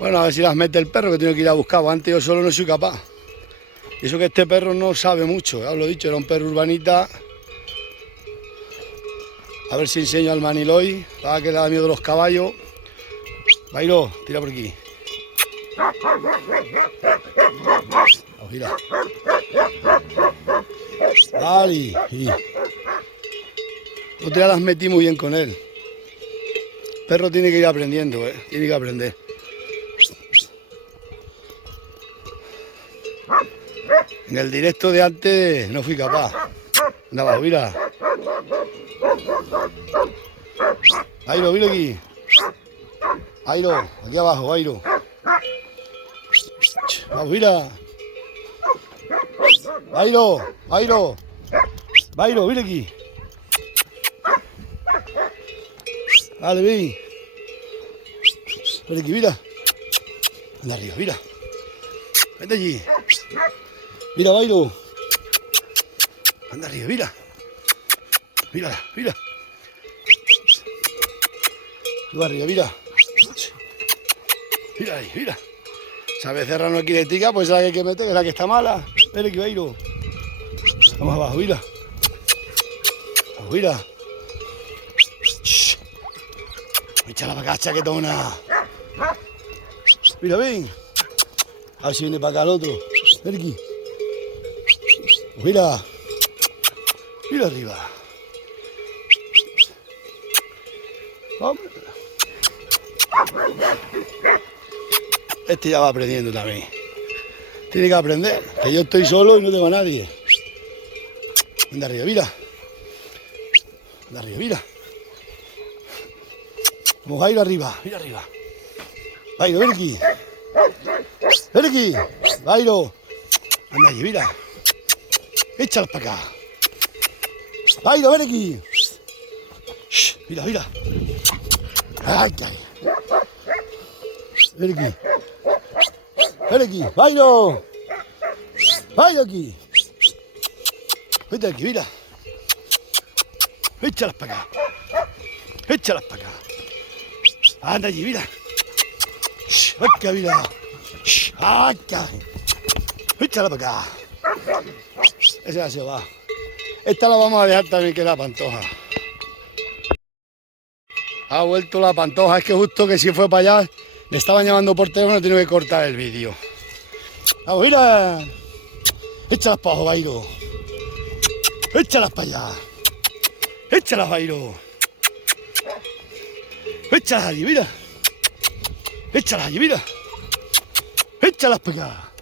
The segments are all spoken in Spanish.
Bueno, a ver si las mete el perro, que tengo que ir a buscar. Antes yo solo no soy capaz. Y eso que este perro no sabe mucho, ya os lo he dicho, era un perro urbanita. A ver si enseño al Maniloy, para que le da miedo los caballos. Bailo, tira por aquí. Oh, mira. Vale. Otra las metí muy bien con él. El perro tiene que ir aprendiendo, tiene que aprender. En el directo de antes no fui capaz. Anda abajo, mira. Airo, mira aquí. Airo, aquí abajo, Airo. Vamos, mira. Airo, Airo. Airo, mira aquí. Vale, ven. Ven aquí, mira. Anda arriba, mira. Vente allí. Mira, Bailo. Anda arriba, mira. Mírala, mira. Tú arriba, mira. Mira ahí, mira. Esa becerra no quiere tica, pues es la que hay que meter, que es la que está mala. Ven aquí, Bailo. Vamos abajo, mira. Vamos, mira. Échala para acá, chaquetona. Mira, ven. A ver si viene para acá el otro. Ven aquí. Mira. Mira arriba. Hombre. Este ya va aprendiendo también. Tiene que aprender. Que yo estoy solo y no tengo a nadie. Anda arriba, mira. Anda arriba, mira. Vamos a ir arriba, mira arriba. Bairo, ven aquí. Ven aquí. Bairo. Anda allí, mira. Échalas para acá. Bairo, ven aquí. Mira, mira. Ay, ay. Ven aquí. Ven aquí. Bairo. Bairo aquí. Vete aquí, mira. Échalas para acá. Échalas para acá. Anda allí, mira. Acá, mira. Acá. Échala para acá. Esa ya se va. Esta la vamos a dejar también, que es la Pantoja. Ha vuelto la Pantoja. Es que justo que si fue para allá, le estaban llamando por teléfono y tengo que cortar el vídeo. Vamos, mira. Échalas para abajo, Bairo. Échalas para allá. Échalas, Bairo. Échalas allí, mira. Échalas allí, mira. Échalas para acá.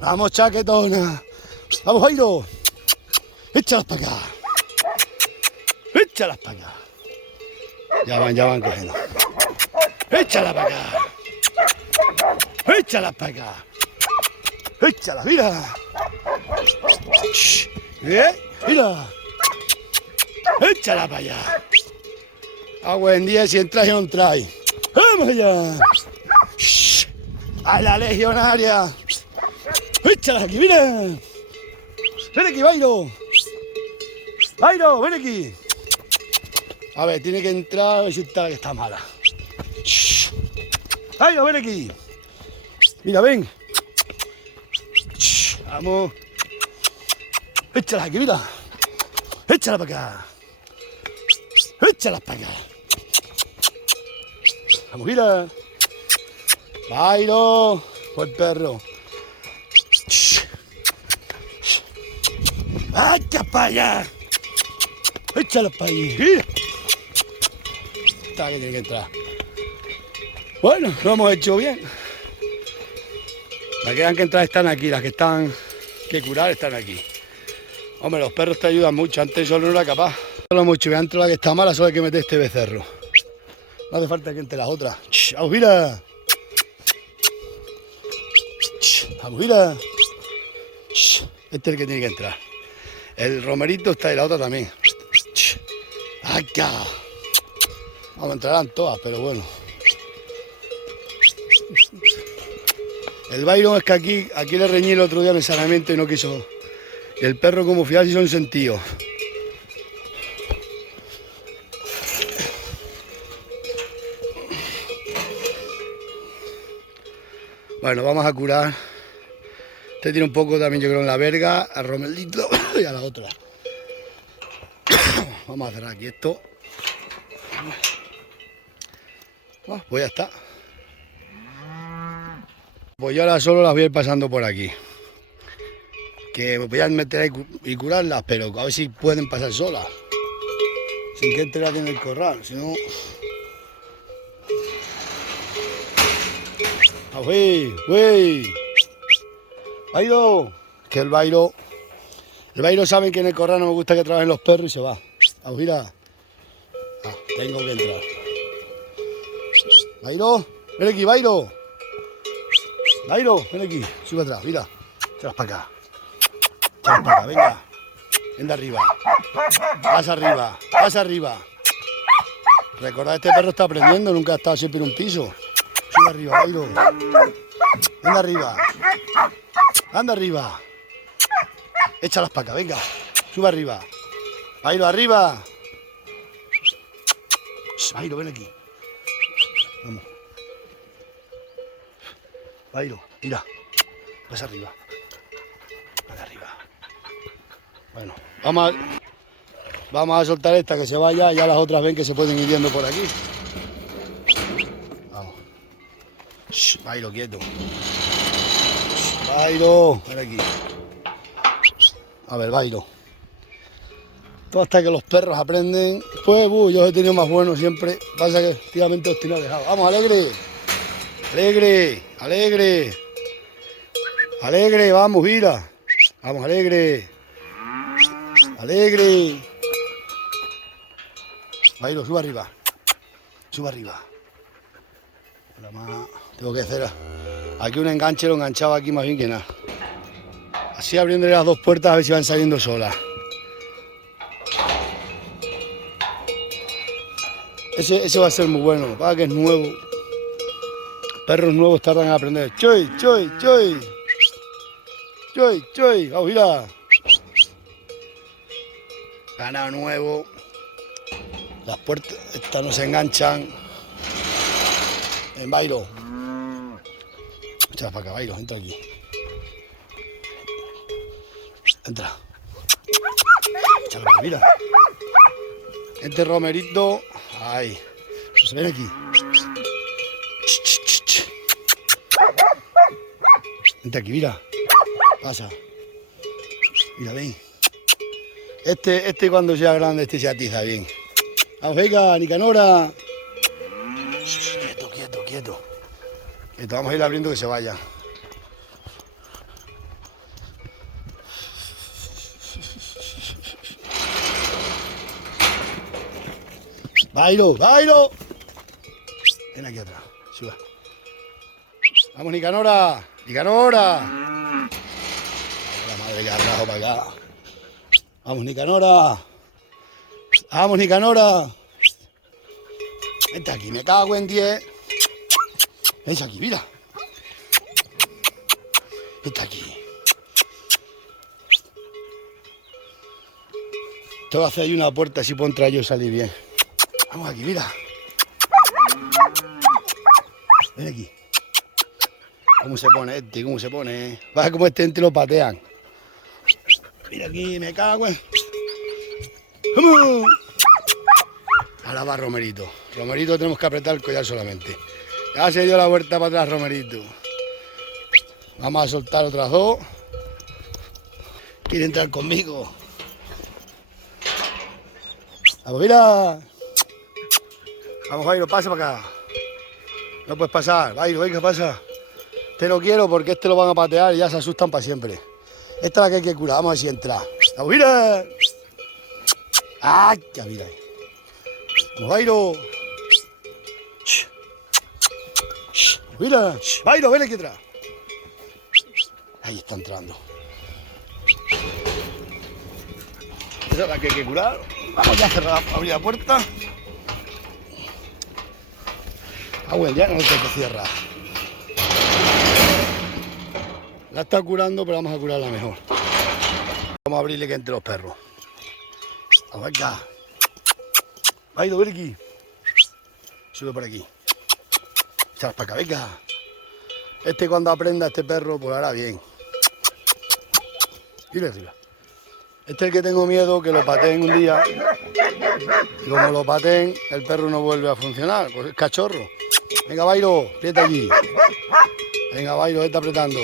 Vamos, chaquetona. Vamos, Jairo. Échalas para acá. Échalas para acá. Ya van cogiendo. Échalas para acá. Échalas para acá. Échalas, mira. Mira. Échalas para allá. A buen día si entras y no entráis. ¡Vamos allá! ¡A la legionaria! ¡Échala aquí, mira! ¡Ven aquí, Bairo! ¡Bairo, ven aquí! A ver, tiene que entrar, a ver si está la que está mala. ¡Bairo, ven aquí! Mira, ven. Vamos. Échala aquí, mira. Échala para acá. Échala para acá. Vamos, mira. Bailo. Buen perro. ¡Vaya para allá! Échalo para allí. Mira. Está que tiene que entrar. Bueno, lo hemos hecho bien. Las que quedan que entrar están aquí. Las que están que curar están aquí. Hombre, los perros te ayudan mucho. Antes solo no era capaz. Lo hemos hecho bien. Antes la que está mala solo hay que meter este becerro. No hace falta que entre las otras. ¡Vamos, mira! ¡Vamos, mira! Este es el que tiene que entrar. El romerito está y la otra también. ¡Acá! Vamos, entrarán todas, pero bueno. El Byron es que aquí le reñí el otro día en el saneamiento y no quiso. Y el perro, como fiar, si son sentidos. Bueno, vamos a curar. Este tiene un poco también, yo creo, en la verga, al Romelito y a la otra. Vamos a cerrar aquí esto. Pues ya está. Pues yo ahora solo las voy a ir pasando por aquí. Que me voy a meter ahí y curarlas, pero a ver si pueden pasar solas. Sin que entre la en el corral, si no... ¡Uy! ¡Bailo! Que el bailo saben que en el corral no me gusta que trabajen los perros y se va. ¡Mira! Tengo que entrar. ¡Bailo! ¡Ven aquí, Bailo! ¡Bailo! ¡Ven aquí! Sube atrás, mira. Échalas para acá. Échalas para acá, venga. Ven de arriba. Pasa arriba, pasa arriba. Recordad, este perro está aprendiendo, nunca ha estado siempre en un piso. Sube arriba, Bailo. Ven de arriba. Anda arriba. Échalas para acá, venga. Sube arriba. Bailo, arriba. Bailo, ven aquí. Vamos. Bailo, mira. Pasa arriba. Pasa arriba. Bueno, vamos a soltar esta que se vaya. Ya las otras ven que se pueden ir viendo por aquí. Vamos. Bailo, quieto. Bailo, ven aquí. A ver, Bailo. Todo hasta que los perros aprenden. Pues, yo os he tenido más buenos siempre. Pasa que últimamente os tengo dejado. Vamos, alegre. Alegre, alegre. Alegre, vamos, mira. Vamos, alegre. Alegre. Bailo, suba arriba. Suba arriba. Ahora más. Tengo que hacer aquí un enganche, lo enganchaba aquí más bien que nada. Así abriéndole las dos puertas a ver si van saliendo solas. Ese va a ser muy bueno, para que es nuevo. Perros nuevos tardan en aprender. ¡Choy, choy, choy! ¡Choy, choy! ¡Vamos, mira! Ganado nuevo. Las puertas estas no se enganchan. En Bailo. Échalas para acá, Bailo, entra aquí. Entra. Échalas para acá, mira. Este Romerito. Ahí. Ven aquí. Vente aquí, mira. Pasa. Mira, ven. Este cuando sea grande, se atiza bien. Vamos, venga, Nicanora. Quieto, quieto, quieto. Quieto, vamos a ir abriendo que se vaya. Bailo, Bailo. Ven aquí atrás, suba. Vamos, Nicanora. Nicanora. La madre que atrajo para acá. Vamos, Nicanora. Vamos, Nicanora. Vente aquí, me cago en 10. Ven aquí, mira. Vente aquí. Te voy a hacer ahí una puerta así puedo entrar yo y salir bien. Vamos aquí, mira. Ven aquí. ¿Cómo se pone este? ¿Cómo se pone? Va como este entre lo patean. Mira aquí, me cago en... ¡Vamos! Ahora va Romerito. Romerito tenemos que apretar el collar solamente. Ya se dio la vuelta para atrás Romerito. Vamos a soltar otras dos. Quiere entrar conmigo. Vamos, mira. Vamos, Jairo, pasa para acá. No puedes pasar. Jairo, venga, pasa. Te lo quiero porque este lo van a patear y ya se asustan para siempre. Esta es la que hay que curar. Vamos a ver si entra. ¡Vamos, mira! ¡Ah, ya mira! ¡Vamos, Jairo! ¡Mira! ¡Jairo, ven aquí atrás! Ahí está entrando. Esa es la que hay que curar. Vamos ya a cerrar, abrir la puerta. Ah, bueno, ya no tengo que cerrar. La está curando, pero vamos a curarla mejor. Vamos a abrirle que entre los perros. Vamos acá. Bailo, ven aquí. Sube por aquí. Échalas para acá, venga. Cuando aprenda este perro, pues hará bien. Mira arriba. Es el que tengo miedo que lo pateen un día. Y como lo pateen, el perro no vuelve a funcionar. Pues es cachorro. Venga, Bairo, aprieta aquí. Venga, Bairo, está apretando.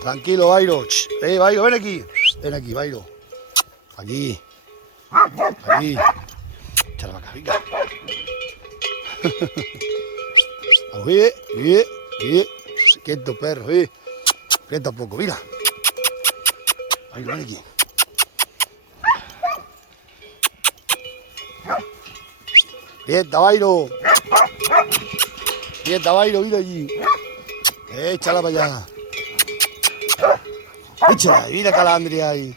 Tranquilo, Bairo. Bairo, ven aquí. Ven aquí, Bairo. Aquí. Aquí. Echa la vaca, venga. Vamos, bien. Quieto, perro, Quieto un poco, mira. Bairo, ven aquí. Quieta, Bairo. Quieta, Bairo, mira allí. Échala para allá. Échala, mira Calandria ahí.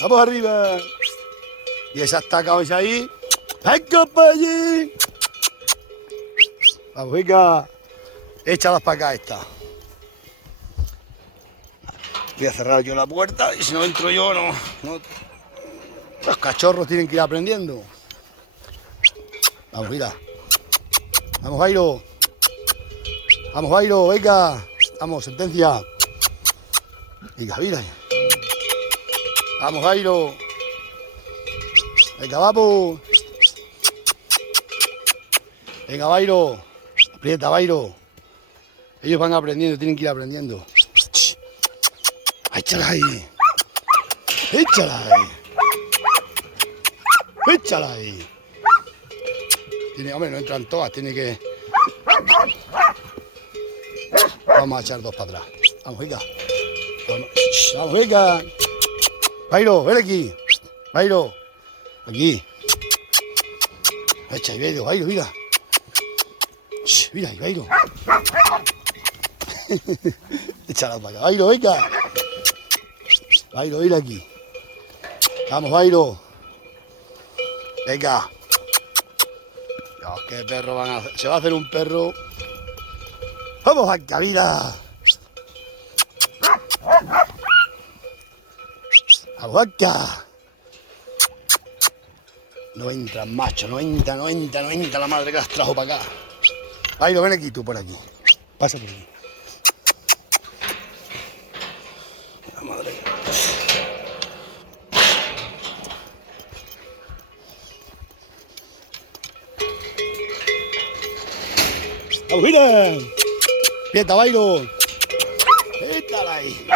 Vamos arriba. Y esa está cabeza ahí. ¡Venga para allí! Vamos, venga. Échalas para acá esta. Voy a cerrar yo la puerta y si no entro yo, no. Los cachorros tienen que ir aprendiendo. Vamos, mira. Vamos, Bairo. Vamos, Bairo, venga. Vamos, sentencia. Venga, mira. Vamos, Bairo. Venga, vamos. Venga, Bairo. Aprieta, Bairo. Ellos van aprendiendo, tienen que ir aprendiendo. Échala ahí. Échala ahí. Échala ahí. Hombre, no entran todas, tiene que... Vamos a echar dos para atrás. Vamos, venga. Vamos, venga. Bairo, ven aquí. Bairo. Aquí. Echa ahí, Bairo, mira. Mira ahí, Bairo. Échala para acá. Bairo, venga. Bairo, mira aquí. Vamos, Bairo. Venga. Dios, qué perro van a hacer. Se va a hacer un perro. Vamos acá, mira. Vamos acá. No entran, macho, no entra la madre que las trajo para acá. Bairo, ven aquí, tú por aquí. Pasa por aquí. La madre. ¡Vamos, mira! ¡Pieta, Bairo! ¡Piétala ahí!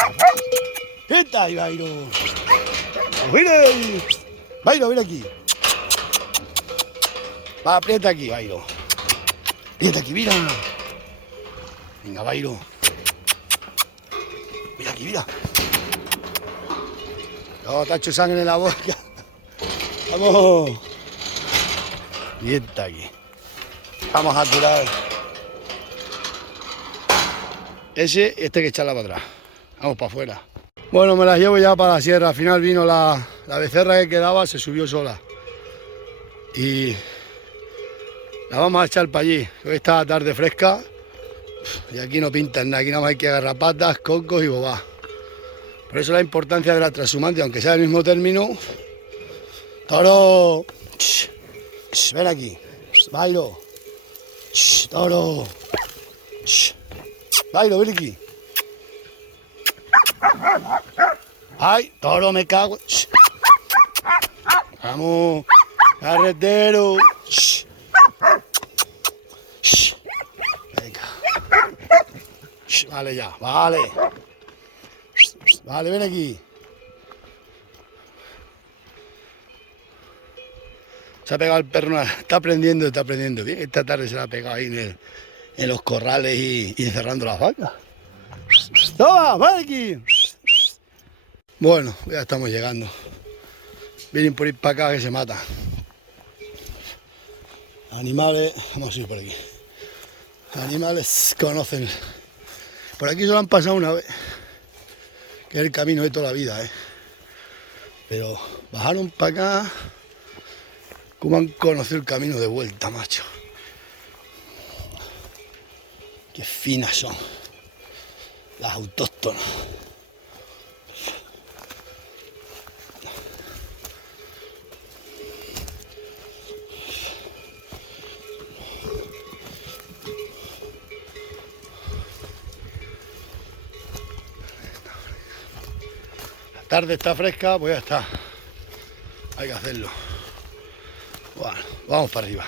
¡Pieta ahí, Bairo! ¡Vamos, mira! ¡Bairo, ven aquí! Va, aprieta aquí, Bairo. Aprieta aquí, mira. Venga, Bairo. Mira aquí, mira. No, te ha hecho sangre en la boca. Vamos. Aprieta aquí. Vamos a curar. Este que echarla para atrás. Vamos para afuera. Bueno, me las llevo ya para la sierra. Al final vino la becerra que quedaba, se subió sola. Y la vamos a echar para allí. Hoy está la tarde fresca. Y aquí no pintan nada. Aquí nada más hay que agarrar patas, cocos y bobás. Por eso la importancia de la transhumante, aunque sea el mismo término. Toro. Ven aquí. Bairo. Toro. Bairo, ven aquí. Ay, toro, me cago. Vamos, carretero. Venga. Vale ya, vale. Vale, ven aquí. Se ha pegado el perro, está aprendiendo bien. Esta tarde se la ha pegado ahí en los corrales y encerrando las vacas. ¡Toma, ven aquí! Bueno, ya estamos llegando. Vienen por ir para acá que se matan. Animales, vamos a ir por aquí. Animales conocen. Por aquí solo han pasado una vez. Que es el camino de toda la vida, Pero bajaron para acá. Como han conocido el camino de vuelta, macho. Qué finas son las autóctonas. tarde está fresca, pues ya está. Hay que hacerlo. Bueno, vamos para arriba.